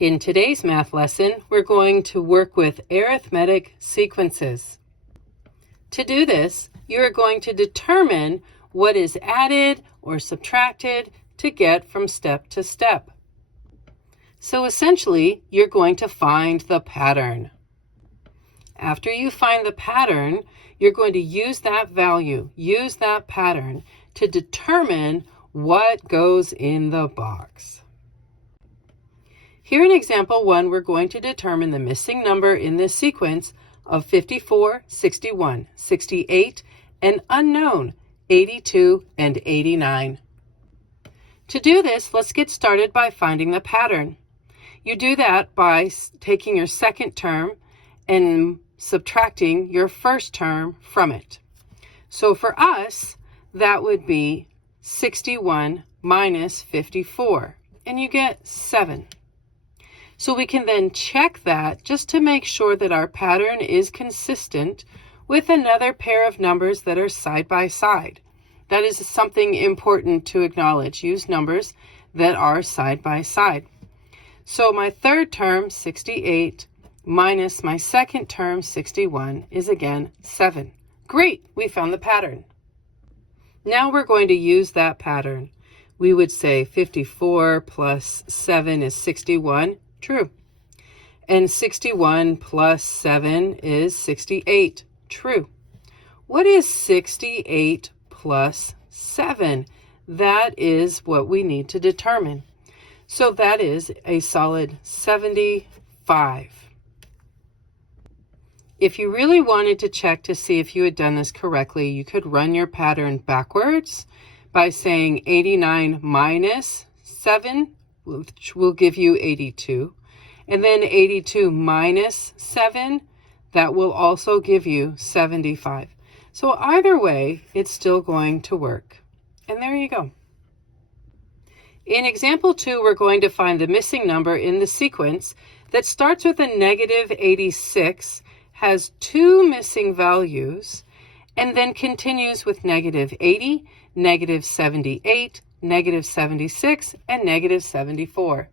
In today's math lesson, we're going to work with arithmetic sequences. To do this, you are going to determine what is added or subtracted to get from step to step. So essentially, you're going to find the pattern. After you find the pattern, you're going to use that value, use that pattern to determine what goes in the box. Here in example 1, we're going to determine the missing number in this sequence of 54, 61, 68, and unknown 82 and 89. To do this, let's get started by finding the pattern. You do that by taking your second term and subtracting your first term from it. So for us, that would be 61 minus 54, and you get 7. So we can then check that just to make sure that our pattern is consistent with another pair of numbers that are side by side. That is something important to acknowledge. Use numbers that are side by side. So my third term, 68, minus my second term, 61, is again 7. Great, we found the pattern. Now we're going to use that pattern. We would say 54 plus 7 is 61. True. And 61 plus 7 is 68. True. What is 68 plus 7? That is what we need to determine. So that is a solid 75. If you really wanted to check to see if you had done this correctly, you could run your pattern backwards by saying 89 minus 7, which will give you 82. And then 82 minus 7, that will also give you 75. So either way, it's still going to work. And there you go. In example 2, we're going to find the missing number in the sequence that starts with a negative 86, has 2 missing values, and then continues with negative 80, negative 78, negative 76, and negative 74.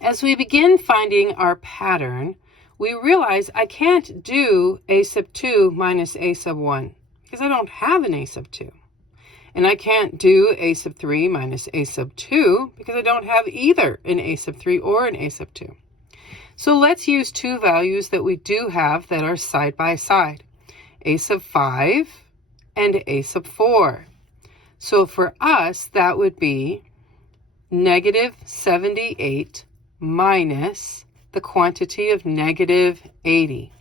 As we begin finding our pattern, we realize I can't do a sub 2 minus a sub 1 because I don't have an a sub 2. And I can't do a sub 3 minus a sub 2 because I don't have either an a sub 3 or an a sub 2. So let's use two values that we do have that are side by side, a sub 5 and a sub 4. So for us, that would be negative 78 minus the quantity of negative 80.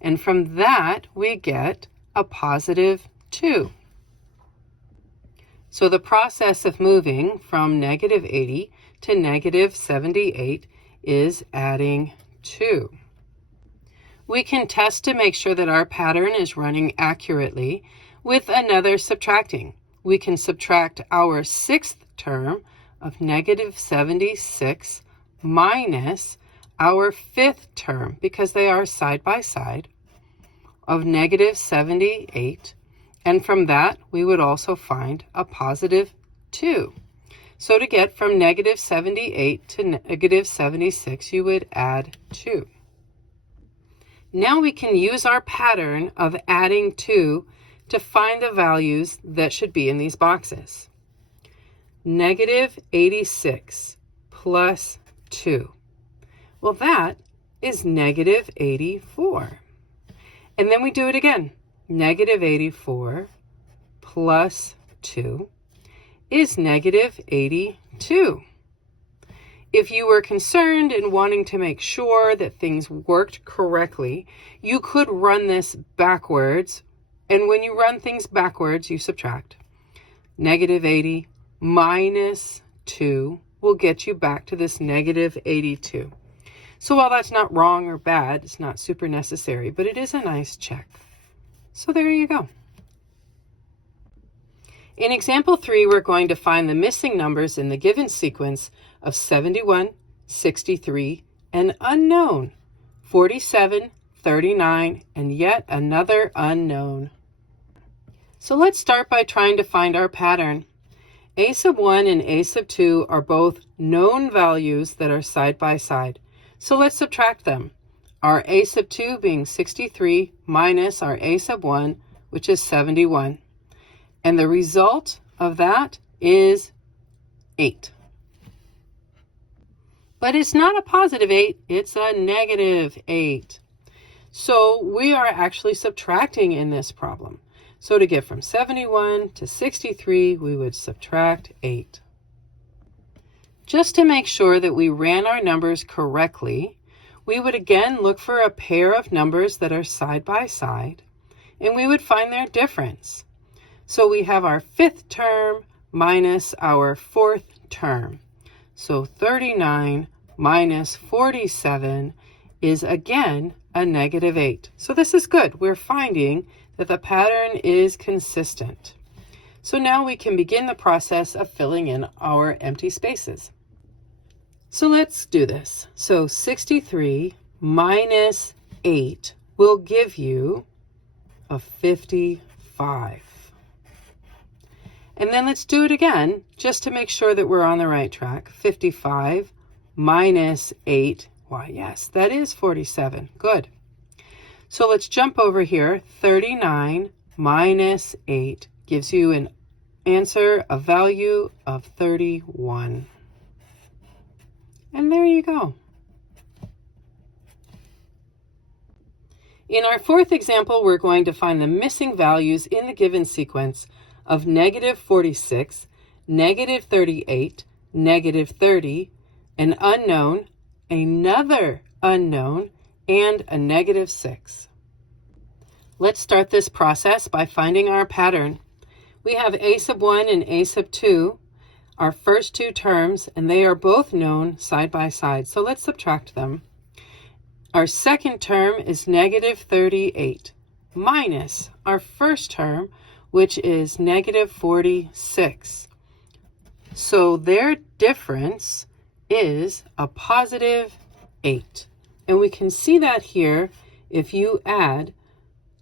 And from that, we get a positive 2. So the process of moving from negative 80 to negative 78 is adding 2. We can test to make sure that our pattern is running accurately with another subtracting. We can subtract our sixth term of negative 76 minus our fifth term, because they are side by side, of negative 78. And from that, we would also find a positive 2. So to get from negative 78 to negative 76, you would add 2. Now we can use our pattern of adding 2 to find the values that should be in these boxes. Negative 86 plus 2. Well, that is negative 84. And then we do it again. Negative 84 plus 2 is negative 82. If you were concerned and wanting to make sure that things worked correctly, you could run this backwards. And when you run things backwards, you subtract. Negative 80 minus 2 will get you back to this negative 82. So while that's not wrong or bad, it's not super necessary, but it is a nice check. So there you go. In example 3, we're going to find the missing numbers in the given sequence of 71, 63, and unknown, 47, 39, and yet another unknown. So let's start by trying to find our pattern. A sub 1 and A sub 2 are both known values that are side by side. So let's subtract them. Our A sub 2 being 63 minus our A sub 1, which is 71. And the result of that is 8. But it's not a positive 8, it's a negative 8. So we are actually subtracting in this problem. So to get from 71 to 63, we would subtract 8. Just to make sure that we ran our numbers correctly, we would again look for a pair of numbers that are side by side, and we would find their difference. So we have our 5th term minus our 4th term. So 39 minus 47 is again a negative 8. So this is good. We're finding that the pattern is consistent. So now we can begin the process of filling in our empty spaces. So let's do this. So 63 minus 8 will give you a 55. And then let's do it again, just to make sure that we're on the right track. 55 minus 8, why yes, that is 47. Good. So let's jump over here. 39 minus 8 gives you an answer, a value of 31. And there you go. In our 4th example, we're going to find the missing values in the given sequence of negative 46, negative 38, negative 30, an unknown, another unknown, and a negative 6. Let's start this process by finding our pattern. We have A sub 1 and A sub 2, our first two terms, and they are both known side by side. So let's subtract them. Our second term is negative 38 minus our first term, which is negative 46. So their difference is a positive 8. And we can see that here if you add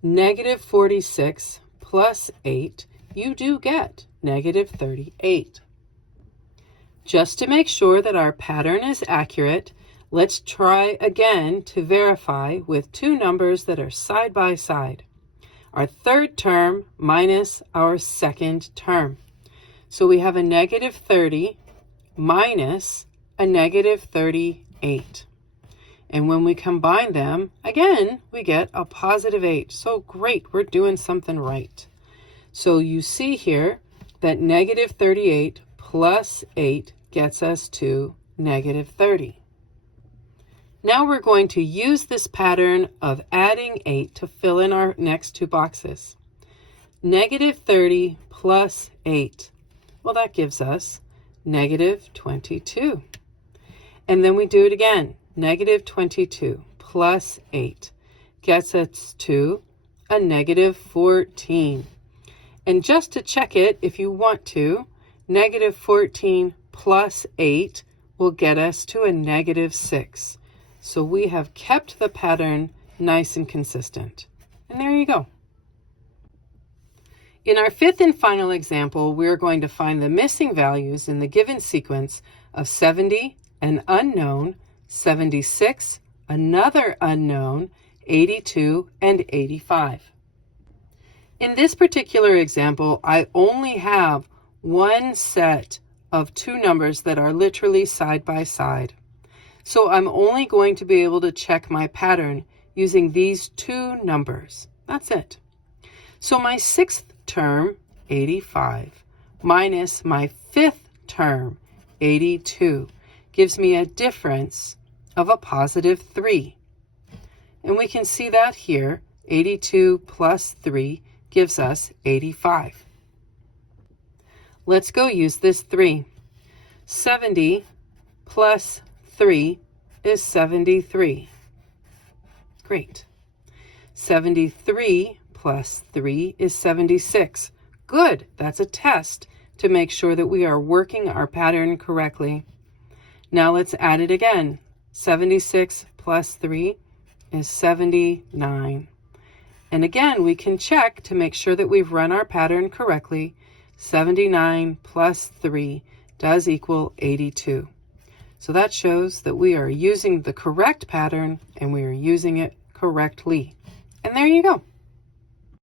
negative 46 plus 8, you do get negative 38. Just to make sure that our pattern is accurate, let's try again to verify with two numbers that are side by side. Our third term minus our second term. So we have a negative 30 minus a negative 38. And when we combine them, again, we get a positive 8. So great, we're doing something right. So you see here that negative 38 plus 8 gets us to negative 30. Now we're going to use this pattern of adding 8 to fill in our next two boxes. Negative 30 plus 8. Well, that gives us negative 22. And then we do it again. Negative 22 plus 8 gets us to a negative 14. And just to check it, if you want to, negative 14 plus 8 will get us to a negative 6. So we have kept the pattern nice and consistent. And there you go. In our 5th and final example, we're going to find the missing values in the given sequence of 70, an unknown, 76, another unknown, 82, and 85. In this particular example, I only have one set of two numbers that are literally side by side. So I'm only going to be able to check my pattern using these two numbers. That's it. So my 6th term, 85, minus my 5th term, 82, gives me a difference of a positive 3. And we can see that here, 82 plus 3 gives us 85. Let's go use this 3. 70 plus 3 is 73. Great. 73 plus 3 is 76. Good. That's a test to make sure that we are working our pattern correctly. Now let's add it again. 76 plus 3 is 79. And again, we can check to make sure that we've run our pattern correctly. 79 plus 3 does equal 82. So that shows that we are using the correct pattern and we are using it correctly. And there you go.